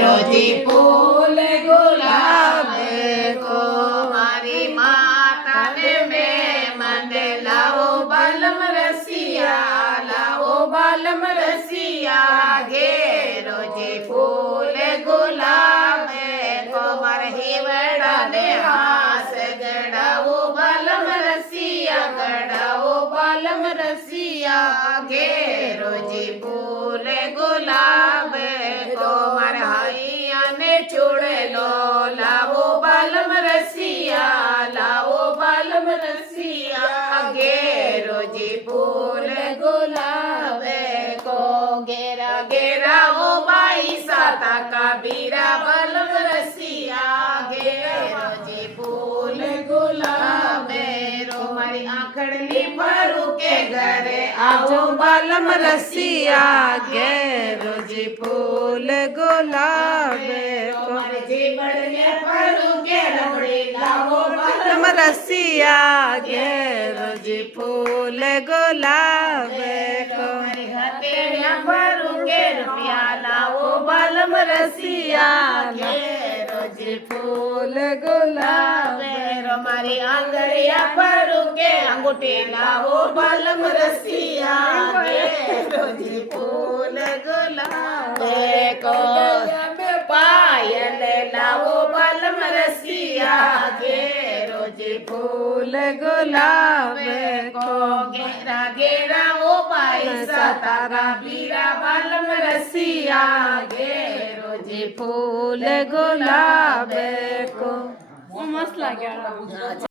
रोजी फूल गुलाब को मारी माता ने मैं मन लाओ बालम रसिया लाओ बालम रसिया गे रोजी फूल गुलाब को मार हिवड़ा ने हास गड़ाओ बालम रसिया गड़ाओ बालम रसिया गे रोजी फूल गुलाब को मार हाइया ने चूड़े लो लाओ बालम रसिया लाओ बालम रसिया गे रोजी फूल गुलाब को गेरा गेरा ओ बाई साता का बीरा बालम रसिया गे रोजी फूल गुलाब रो मारी आंखड़ी भरू के घरे आओ बालम रसिया गे रोजी फूल गुलाब को मारी जीवन ने भरू के रमड़ी लाओ बालम रसिया गे रोजी फूल गुलाब को मारी हथेलियां भरू के रुपया लाओ बालम रसिया गे रोजी फूल गुलाब रो मारी आंगड़िया भरू के अंगूठी लाओ बालम रसिया गे रोजी फूल गुलाब को पायल लाओ बालम रसिया गे रोजी फूल गुलाब को घेरा घेरा ओ पाई तारा बीरा बालम रसिया गे रोजी फूल गुलाब को मस्त लगे।